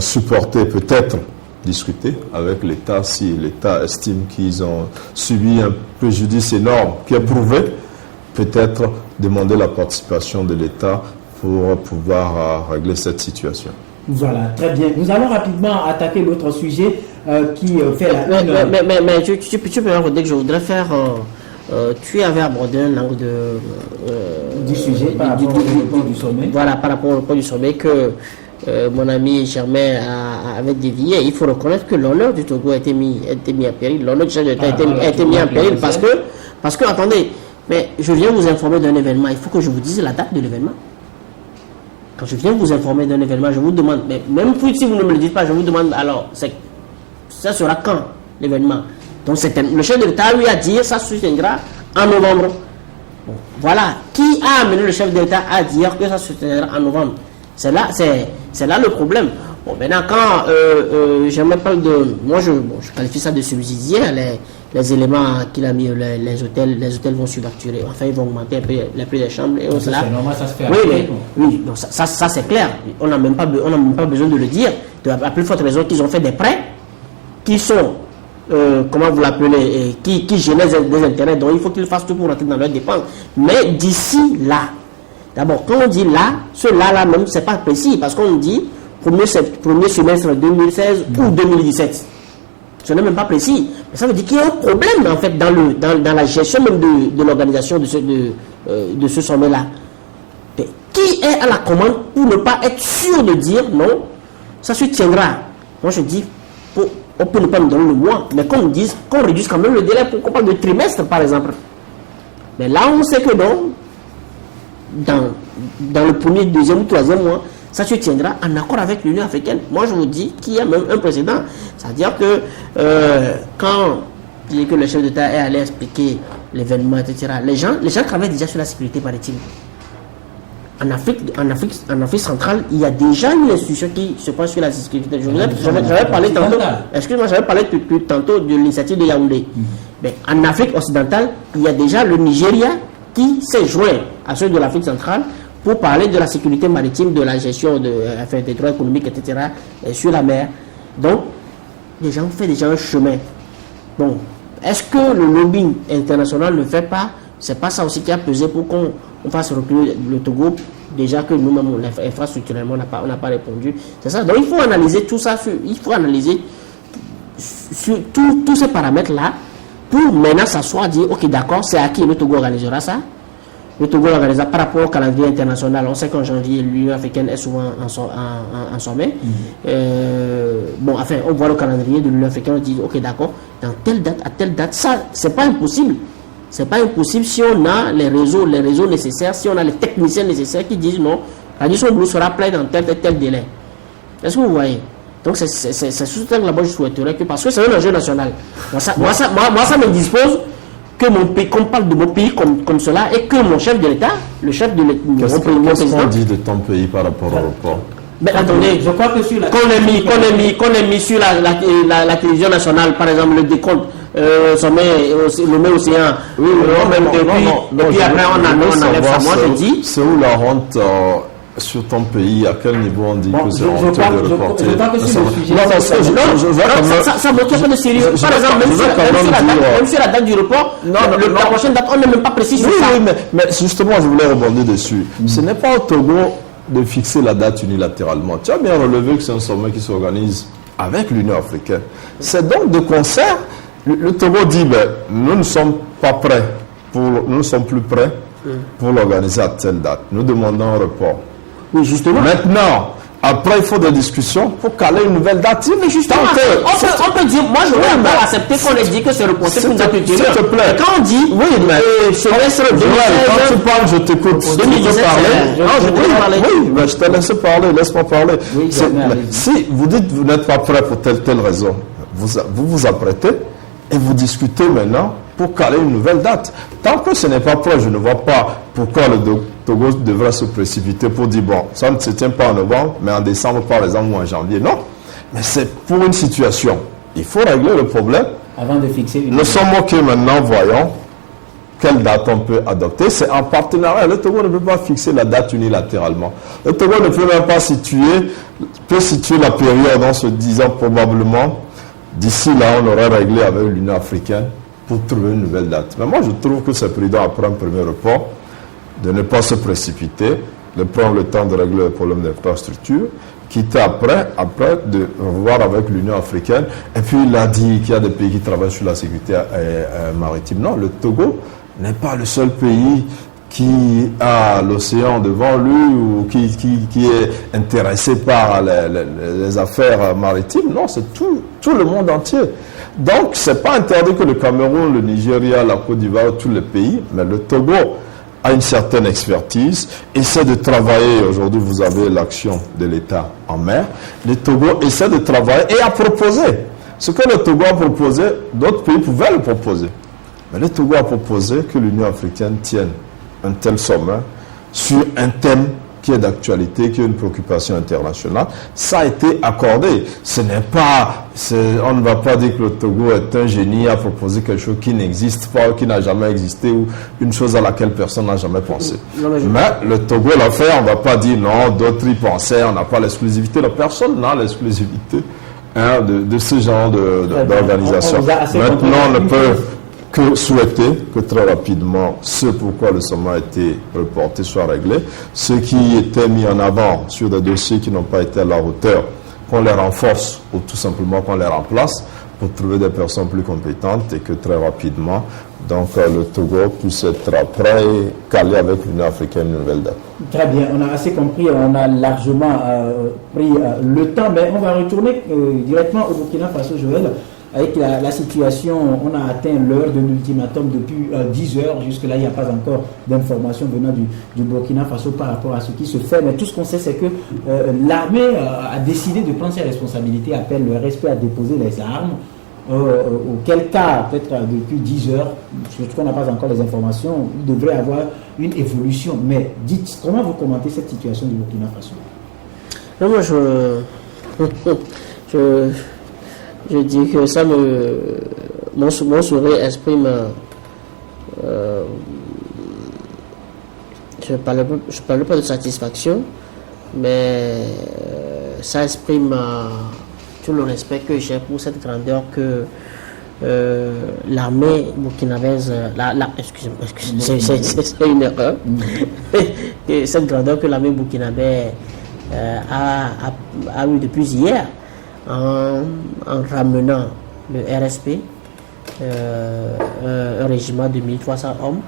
supporter, peut-être discuter avec l'État si l'État estime qu'ils ont subi un préjudice énorme qui est prouvé, peut-être demander la participation de l'État pour pouvoir régler cette situation. Voilà, très bien. Nous allons rapidement attaquer l'autre sujet qui fait la... Mais tu peux me redire que je voudrais faire tu avais abordé un angle du sujet par rapport au report du sommet. Voilà, par rapport au report du sommet que mon ami Germain avait dévié. Il faut reconnaître que l'honneur du Togo a été mis en péril. L'honneur du chef de l'État a été mis en péril parce que, attendez, mais je viens vous informer d'un événement. Il faut que je vous dise la date de l'événement. Quand je viens vous informer d'un événement, je vous demande, mais même si vous ne me le dites pas, je vous demande alors, ça sera quand l'événement? Donc le chef de l'État lui a dit, ça se tiendra en novembre. Bon, voilà, qui a amené le chef de l'État à dire que ça se tiendra en novembre? C'est là le problème. Bon, maintenant, quand j'aimerais parler de... Moi, je qualifie ça de subsidiaire, les éléments qu'il a mis, les hôtels vont surfacturer. Enfin, ils vont augmenter un peu les prix des chambres. Et ça, c'est normal, ça se fait oui, donc ça c'est clair. On n'a même pas besoin de le dire. De la plus forte raison qu'ils ont fait des prêts qui sont, comment vous l'appelez, qui génèrent des intérêts. Donc, il faut qu'ils fassent tout pour rentrer dans leurs dépenses. Mais d'ici là, d'abord, quand on dit là, ce là même, c'est pas précis, parce qu'on dit premier semestre 2016 ou 2017. Ce n'est même pas précis. Mais ça veut dire qu'il y a un problème, en fait, dans la gestion même de l'organisation de ce sommet-là. Qui est à la commande pour ne pas être sûr de dire non, ça se tiendra? Moi, je dis, on peut ne pas me donner le mois, mais qu'on réduise quand même le délai pour qu'on parle de trimestre, par exemple. Mais là, on sait que non, dans le premier, deuxième ou troisième mois, ça se tiendra en accord avec l'Union africaine. Moi, je vous dis qu'il y a même un précédent. C'est-à-dire que quand le chef d'État est allé expliquer l'événement, etc., les gens travaillent déjà sur la sécurité maritime. En Afrique centrale, il y a déjà une institution qui se penche sur la sécurité. J'avais parlé tantôt, excusez-moi, j'avais parlé tantôt de l'initiative de Yaoundé. Mais en Afrique occidentale, il y a déjà le Nigeria qui s'est joint à ceux de l'Afrique centrale pour parler de la sécurité maritime, de la gestion des droits économiques, etc., sur la mer. Donc, les gens ont fait déjà un chemin. Bon, est-ce que le lobbying international ne fait pas? C'est pas ça aussi qui a pesé pour qu'on fasse reculer le Togo, déjà que nous-mêmes, infrastructurellement, on n'a pas répondu. C'est ça. Donc, il faut analyser tout ça, il faut analyser sur tous ces paramètres-là pour maintenant s'asseoir, dire, ok, d'accord, c'est à qui le Togo organisera ça? Le Togo organisera par rapport au calendrier international. On sait qu'en janvier, l'Union africaine est souvent en sommet. Bon, enfin, on voit le calendrier de l'Union africaine, on dit, ok, d'accord, dans telle date, à telle date, ça, c'est pas impossible. C'est pas impossible si on a les réseaux nécessaires, si on a les techniciens nécessaires qui disent non, Radisson Blu sera plein dans tel délai. Est-ce que vous voyez? Donc, c'est sous ce terme là-bas, je souhaiterais que, parce que c'est un enjeu national. Moi, ça me dispose que mon pays, qu'on parle de mon pays comme cela, et que mon chef de l'État, le chef de l'État, qu'est-ce qu'on dit de ton pays par rapport au report? Mais attendez, je crois que sur qu'on ait mis sur la télévision nationale, par exemple, le décompte, sommet, le met océan, et puis après on enlève ça. Moi, je dis. C'est où la honte sur ton pays? À quel niveau on dit que c'est honteux de reporter? Je crois que sur le sujet. Ça montre pas de sérieux. Par exemple, même sur la date du report, la prochaine date, on n'est même pas précis sur ça. Oui, mais justement, je voulais rebondir dessus. Ce n'est pas au Togo de fixer la date unilatéralement. Tu as bien relevé que c'est un sommet qui s'organise avec l'Union africaine. C'est donc de concert. Le Togo dit, nous ne sommes pas prêts, nous ne sommes plus prêts pour l'organiser à telle date. Nous demandons un report. Oui, justement. Maintenant, après, il faut des discussions pour caler une nouvelle date. Mais justement, on peut dire, moi je vais pas accepter qu'on ait dit que c'est reporté pour une date ultérieure. S'il te plaît. Quand on dit, oui, mais semestre 2016, quand tu parles, je t'écoute. 2017, oui, mais je te laisse parler, laisse-moi parler. Oui, si vous dites que vous n'êtes pas prêt pour telle raison, vous apprêtez et vous discutez maintenant pour caler une nouvelle date. Tant que ce n'est pas prêt, je ne vois pas pourquoi le Togo devrait se précipiter pour dire, bon, ça ne se tient pas en novembre, mais en décembre, par exemple, ou en janvier. Non, mais c'est pour une situation. Il faut régler le problème. Avant de fixer une... Nous sommes OK maintenant, voyons quelle date on peut adopter. C'est en partenariat. Le Togo ne peut pas fixer la date unilatéralement. Le Togo ne peut même pas situer la période en se disant probablement, d'ici là, on aurait réglé avec l'Union africaine pour trouver une nouvelle date. Mais moi, je trouve que c'est prudent, après un premier report, de ne pas se précipiter, de prendre le temps de régler le problème d'infrastructure, qui était après de revoir avec l'Union africaine. Et puis il a dit qu'il y a des pays qui travaillent sur la sécurité maritime. Non, le Togo n'est pas le seul pays qui a l'océan devant lui ou qui est intéressé par les affaires maritimes. Non, c'est tout le monde entier. Donc, ce n'est pas interdit que le Cameroun, le Nigeria, la Côte d'Ivoire, tous les pays, mais le Togo a une certaine expertise, essaie de travailler. Aujourd'hui, vous avez l'action de l'État en mer. Le Togo essaie de travailler et a proposé. Ce que le Togo a proposé, d'autres pays pouvaient le proposer. Mais le Togo a proposé que l'Union africaine tienne un tel sommet sur un thème qui est d'actualité, qui est une préoccupation internationale. Ça a été accordé. Ce n'est pas, on ne va pas dire que le Togo est un génie à proposer quelque chose qui n'existe pas, qui n'a jamais existé, ou une chose à laquelle personne n'a jamais pensé. Mais le Togo l'a fait, on ne va pas dire non, d'autres y pensaient, on n'a pas l'exclusivité. Personne n'a l'exclusivité de ce genre d'organisation. Maintenant, on ne peut que souhaiter que très rapidement ce pourquoi le sommet a été reporté soit réglé. Ceux qui étaient mis en avant sur des dossiers qui n'ont pas été à la hauteur, qu'on les renforce ou tout simplement qu'on les remplace pour trouver des personnes plus compétentes et que très rapidement, donc le Togo puisse être prêt et calé avec l'Union africaine une nouvelle date. Très bien, on a assez compris, on a largement pris le temps, mais on va retourner directement au Burkina Faso, Joël. Avec la situation, on a atteint l'heure de l'ultimatum depuis 10 heures. Jusque-là, il n'y a pas encore d'informations venant du Burkina Faso par rapport à ce qui se fait. Mais tout ce qu'on sait, c'est que l'armée a décidé de prendre ses responsabilités, appelle le respect à déposer les armes. Auquel cas, peut-être depuis 10 heures, surtout qu'on n'a pas encore les informations, il devrait y avoir une évolution. Mais dites, comment vous commentez cette situation du Burkina Faso? Non, moi, je dis que ça mon sourire exprime, je parle pas de satisfaction, mais ça exprime tout le respect que j'ai pour cette grandeur que l'armée burkinabèse, excusez-moi, c'est une erreur, cette grandeur que l'armée burkinabèse a eu depuis hier, en ramenant le RSP, un régiment de 1300 hommes,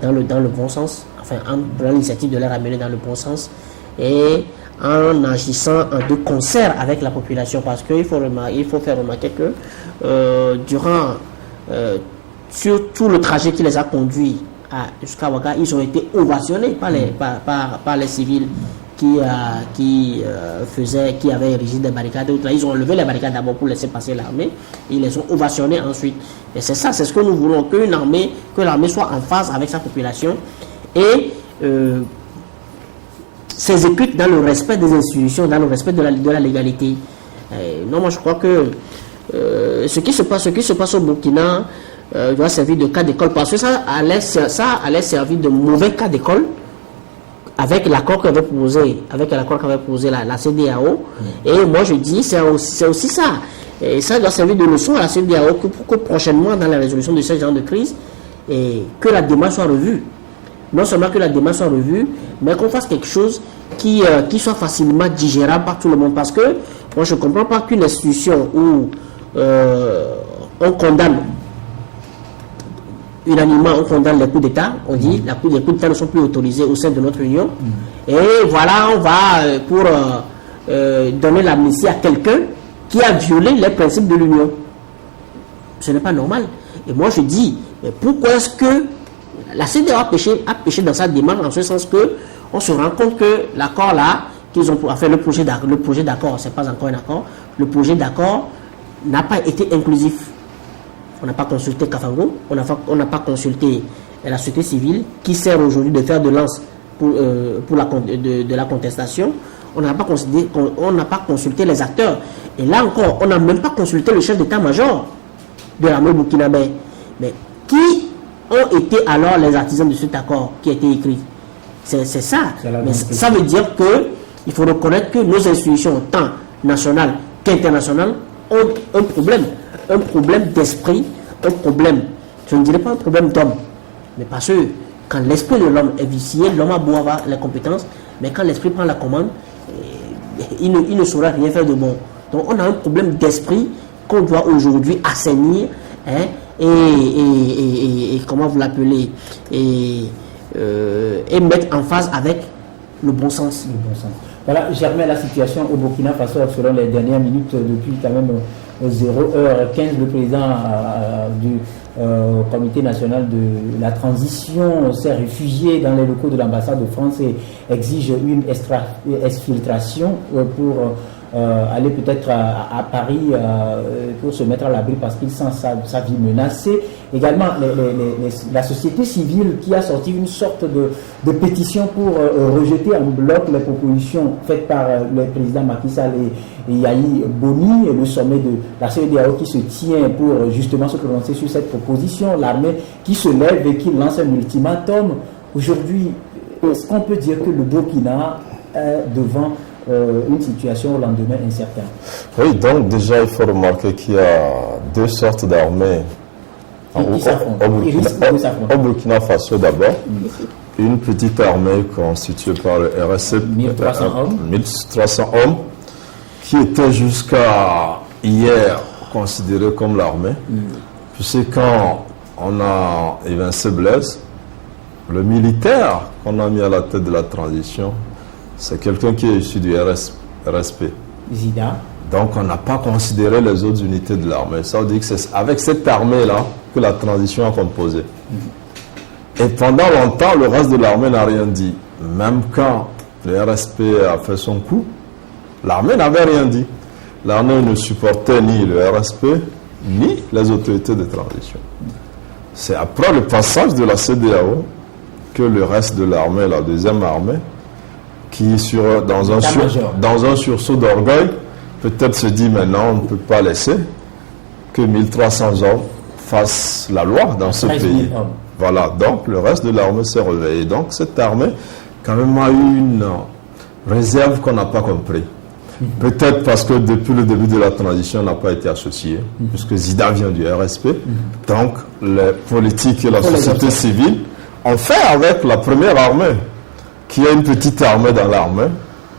dans le bon sens, enfin en prenant l'initiative de les ramener dans le bon sens et en agissant en de concert avec la population, parce qu'il faut faire remarquer que sur tout le trajet qui les a conduits jusqu'à Ouaga, ils ont été ovationnés par les civils qui avaient érigé des barricades. Ils ont enlevé les barricades d'abord pour laisser passer l'armée. Ils les ont ovationnés ensuite. Et c'est ça, c'est ce que nous voulons, que l'armée soit en phase avec sa population et s'exécute dans le respect des institutions, dans le respect de la légalité. Non, moi je crois que ce qui se passe au Burkina doit servir de cas d'école, parce que ça allait servir de mauvais cas d'école avec l'accord qu'avait posé la CEDEAO. Et moi je dis c'est aussi ça. Et ça doit servir de leçon à la CEDEAO pour que prochainement dans la résolution de ce genre de crise, et que la démarche soit revue. Non seulement que la démarche soit revue, mais qu'on fasse quelque chose qui soit facilement digérable par tout le monde. Parce que moi je ne comprends pas qu'une institution où on condamne unanimement, on condamne les coups d'État, on dit les coups d'État ne sont plus autorisés au sein de notre Union. Et voilà, on va pour donner l'amnistie à quelqu'un qui a violé les principes de l'Union. Ce n'est pas normal. Et moi je dis, mais pourquoi est-ce que la CEDEAO a péché dans sa démarche, en ce sens que on se rend compte que l'accord là, qu'ils ont fait le projet d'accord, c'est pas encore un accord, le projet d'accord n'a pas été inclusif. On n'a pas consulté Kafango, on n'a pas consulté la société civile qui sert aujourd'hui de fer de lance pour de la contestation. On n'a pas consulté les acteurs. Et là encore, on n'a même pas consulté le chef d'état-major de l'armée burkinabé. Mais qui ont été alors les artisans de cet accord qui a été écrit? C'est ça. Mais ça veut dire qu'il faut reconnaître que nos institutions, tant nationales qu'internationales, ont un problème d'esprit, un problème, je ne dirais pas un problème d'homme, mais parce que quand l'esprit de l'homme est vicié, l'homme a beau avoir les compétences, mais quand l'esprit prend la commande, il ne saura rien faire de bon. Donc on a un problème d'esprit qu'on doit aujourd'hui assainir, hein, et comment vous l'appelez, et mettre en phase avec le bon sens. Voilà, Germain, la situation au Burkina Faso, selon les dernières minutes, depuis quand même 0h15, le président du Comité national de la transition s'est réfugié dans les locaux de l'ambassade de France et exige une exfiltration pour aller peut-être à Paris pour se mettre à l'abri parce qu'il sent sa vie menacée. Également, la société civile qui a sorti une sorte de pétition pour rejeter en bloc les propositions faites par le président Macky Sall et Yahi Boni, le sommet de la CEDEAO qui se tient pour justement se prononcer sur cette proposition, l'armée qui se lève et qui lance un ultimatum. Aujourd'hui, est-ce qu'on peut dire que le Burkina est devant une situation au lendemain incertain? Oui, donc déjà il faut remarquer qu'il y a deux sortes d'armées au Burkina Faso d'abord. Une petite armée constituée par le RSC, 1300 hommes, qui était jusqu'à hier considérée comme l'armée. Puisque quand on a évincé Blaise, le militaire qu'on a mis à la tête de la transition, c'est quelqu'un qui est issu du RSP. Zida. Donc on n'a pas considéré les autres unités de l'armée. Ça veut dire que c'est avec cette armée-là que la transition a composé. Et pendant longtemps, le reste de l'armée n'a rien dit. Même quand le RSP a fait son coup, l'armée n'avait rien dit. L'armée ne supportait ni le RSP, ni les autorités de transition. C'est après le passage de la CEDEAO que le reste de l'armée, la deuxième armée, qui dans un sursaut d'orgueil, peut-être se dit maintenant on ne peut pas laisser que 1300 hommes fassent la loi dans ce pays. Voilà, donc le reste de l'armée s'est réveillé. Donc cette armée, quand même, a eu une réserve qu'on n'a pas compris. Peut-être parce que depuis le début de la transition, on n'a pas été associé, puisque Zida vient du RSP. Donc les politiques et la société civile ont fait avec la première armée, qui a une petite armée dans l'armée,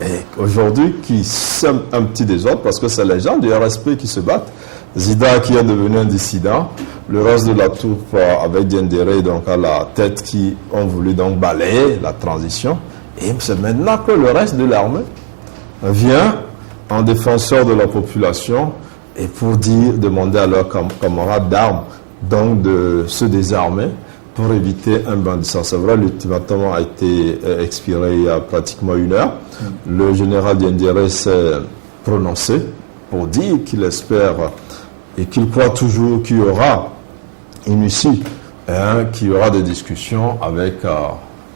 et aujourd'hui qui sème un petit désordre, parce que c'est les gens du RSP qui se battent. Zida qui est devenu un dissident, le reste de la troupe avec Diendéré donc à la tête qui ont voulu donc balayer la transition. Et c'est maintenant que le reste de l'armée vient en défenseur de la population et pour demander à leurs camarades d'armes donc de se désarmer pour éviter un bain de sang. C'est vrai, l'ultimatum a été expiré il y a pratiquement 1 heure. Le général Diendéré s'est prononcé pour dire qu'il espère et qu'il croit toujours qu'il y aura une issue, qu'il y aura des discussions avec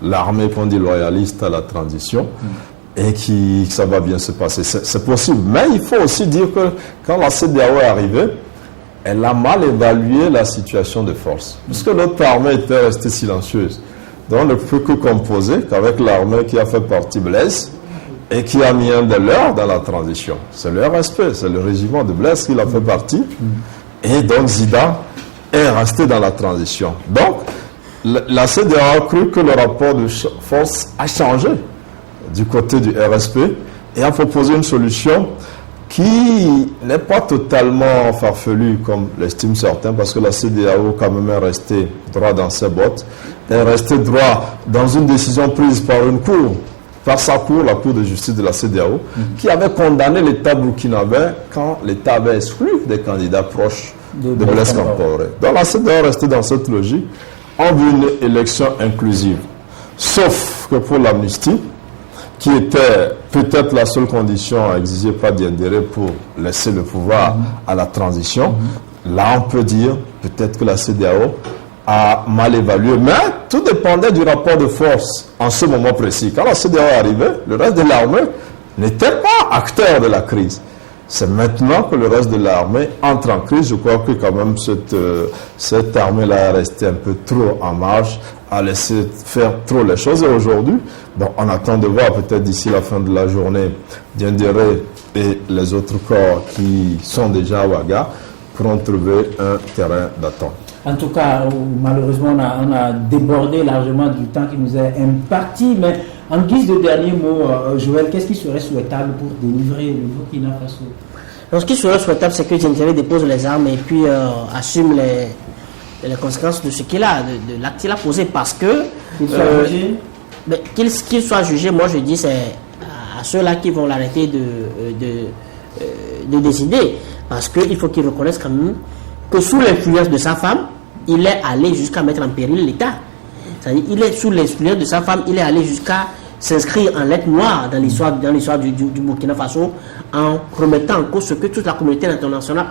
l'armée qu'on dit loyaliste à la transition et que ça va bien se passer. C'est possible. Mais il faut aussi dire que quand la CEDEAO est arrivée, elle a mal évalué la situation de force. Puisque notre armée était restée silencieuse. Donc, on ne peut que composer qu'avec l'armée qui a fait partie Blaise et qui a mis un de leurs dans la transition. C'est le RSP, c'est le régiment de Blaise qui l'a fait partie. Et donc, Zida est resté dans la transition. Donc, la CEDEAO a cru que le rapport de force a changé du côté du RSP et a proposé une solution qui n'est pas totalement farfelue comme l'estiment certains, parce que la CEDEAO quand même est restée droit dans ses bottes, est restée droit dans une décision prise par une cour, par sa cour, la cour de justice de la CEDEAO, qui avait condamné l'État burkinabé quand l'État avait exclu des candidats proches de Blaise Compaoré. Donc la CEDEAO est restée dans cette logique, on veut une élection inclusive. Sauf que pour l'amnistie, qui était peut-être la seule condition exigée par Diendéré pour laisser le pouvoir à la transition. Là, on peut dire peut-être que la CEDEAO a mal évalué, mais tout dépendait du rapport de force en ce moment précis. Quand la CEDEAO est arrivée, le reste de l'armée n'était pas acteur de la crise. C'est maintenant que le reste de l'armée entre en crise. Je crois que quand même cette armée-là est restée un peu trop en marge, a laissé faire trop les choses. Et aujourd'hui, on attend de voir peut-être d'ici la fin de la journée, Diendéré et les autres corps qui sont déjà à Ouaga pourront trouver un terrain d'attente. En tout cas, malheureusement, on a débordé largement du temps qui nous est imparti, mais En guise de dernier mot, Joël, qu'est-ce qui serait souhaitable pour délivrer le Burkina Faso? Donc, ce qui serait souhaitable, c'est que Djentjere dépose les armes et puis assume les conséquences de ce qu'il a, de l'acte qu'il a posé, parce que qu'il soit jugé, moi je dis, c'est à ceux-là qui vont l'arrêter de décider, parce qu'il faut qu'il reconnaisse quand même que sous l'influence de sa femme, il est allé jusqu'à mettre en péril l'État. C'est-à-dire, il est sous l'influence de sa femme, il est allé jusqu'à s'inscrire en lettres noires dans l'histoire du Burkina Faso, en remettant en cause ce que toute la communauté internationale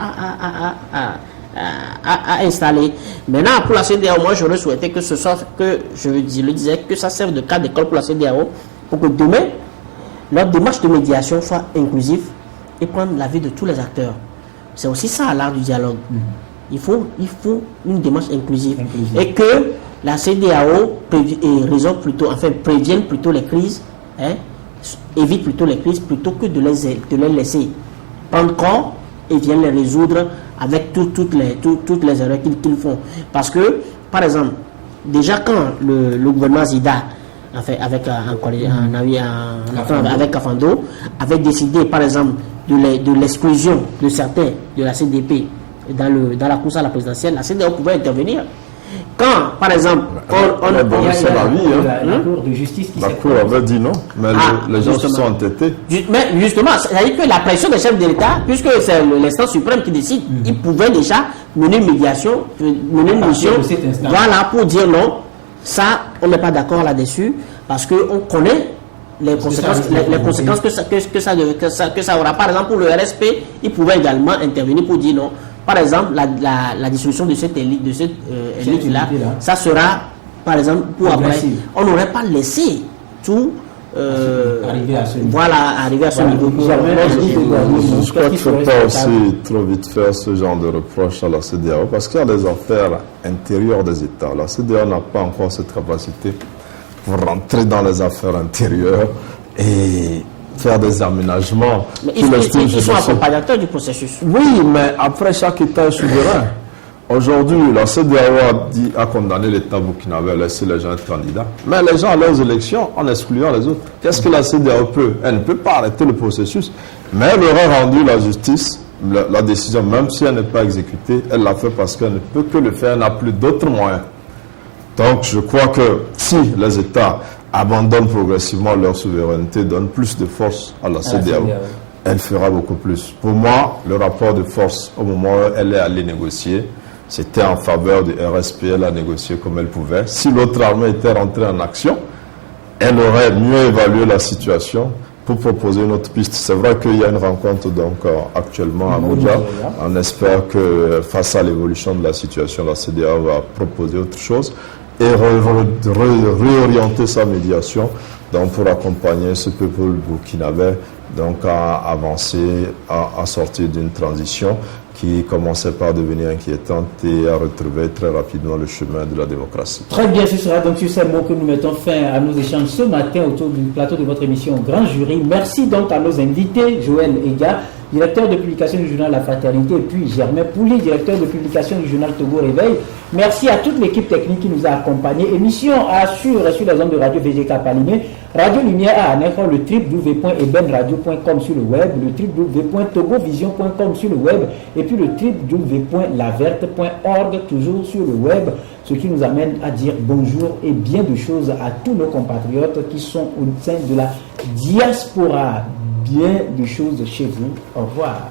a installé. Maintenant, pour la CEDEAO, moi j'aurais souhaité que ce soit, que je le disais, que ça serve de cas d'école pour la CEDEAO, pour que demain, leur démarche de médiation soit inclusive et prendre l'avis de tous les acteurs. C'est aussi ça l'art du dialogue. Il faut une démarche inclusive. Et que la CEDEAO prévienne plutôt les crises, évite plutôt les crises, plutôt que de les laisser prendre corps et viennent les résoudre avec toutes les erreurs qu'ils font. Parce que, par exemple, déjà quand le gouvernement Zida, avec Kafando, avait décidé, par exemple, de l'exclusion de certains de la CDP dans la course à la présidentielle, la CEDEAO pouvait intervenir. Quand, par exemple, la Cour de justice qui la Cour avait dit non, mais les gens se sont entêtés. Mais justement, c'est-à-dire que la pression des chefs de l'État, puisque c'est l'instance suprême qui décide, ils pouvaient déjà mener une médiation, mener une mission, voilà, pour dire non, ça, on n'est pas d'accord là-dessus, parce qu'on connaît les conséquences que ça aura. Par exemple, pour le RSP, ils pouvaient également intervenir pour dire non. Par exemple, la dissolution de cette élite-là, ça sera, par exemple, pour après. On n'aurait pas laissé tout arriver à ce niveau. Je crois qu'il ne faut pas aussi trop vite faire ce genre de reproche à la CEDEAO, parce qu'il y a des affaires intérieures des États. La CEDEAO n'a pas encore cette capacité pour rentrer dans les affaires intérieures et faire des aménagements. Mais ils sont accompagnateurs du processus. Oui, mais après, chaque État est souverain. Aujourd'hui, la CEDEAO a condamné l'État burkinabé à laisser les gens être candidats. Mais les gens à leurs élections, en excluant les autres. Qu'est-ce que la CEDEAO peut? Elle ne peut pas arrêter le processus. Mais elle aurait rendu la justice, la décision, même si elle n'est pas exécutée, elle l'a fait parce qu'elle ne peut que le faire, elle n'a plus d'autres moyens. Donc, je crois que si les États abandonnent progressivement leur souveraineté, donnent plus de force à la CEDEAO, elle fera beaucoup plus. Pour moi, le rapport de force, au moment où elle est allée négocier, c'était en faveur du RSP, elle a négocié comme elle pouvait. Si l'autre armée était rentrée en action, elle aurait mieux évalué la situation pour proposer une autre piste. C'est vrai qu'il y a une rencontre donc actuellement à Abuja. On espère que face à l'évolution de la situation, la CEDEAO va proposer autre chose et réorienter sa médiation donc pour accompagner ce peuple burkinabé donc à avancer, à sortir d'une transition qui commençait par devenir inquiétante et à retrouver très rapidement le chemin de la démocratie. Très bien, ce sera donc sur ces mots que nous mettons fin à nos échanges ce matin autour du plateau de votre émission Grand Jury. Merci donc à nos invités, Joël Ega, directeur de publication du journal La Fraternité, et puis Germain Pouli, directeur de publication du journal Togo Réveil. Merci à toute l'équipe technique qui nous a accompagnés. Émission sur les ondes de Radio VGK Palimé, Radio Lumière à Anefo, le www.ebenradio.com sur le web, le www.togovision.com sur le web, et puis le www.laverte.org toujours sur le web, ce qui nous amène à dire bonjour et bien de choses à tous nos compatriotes qui sont au sein de la diaspora. Bien de choses chez vous. Au revoir.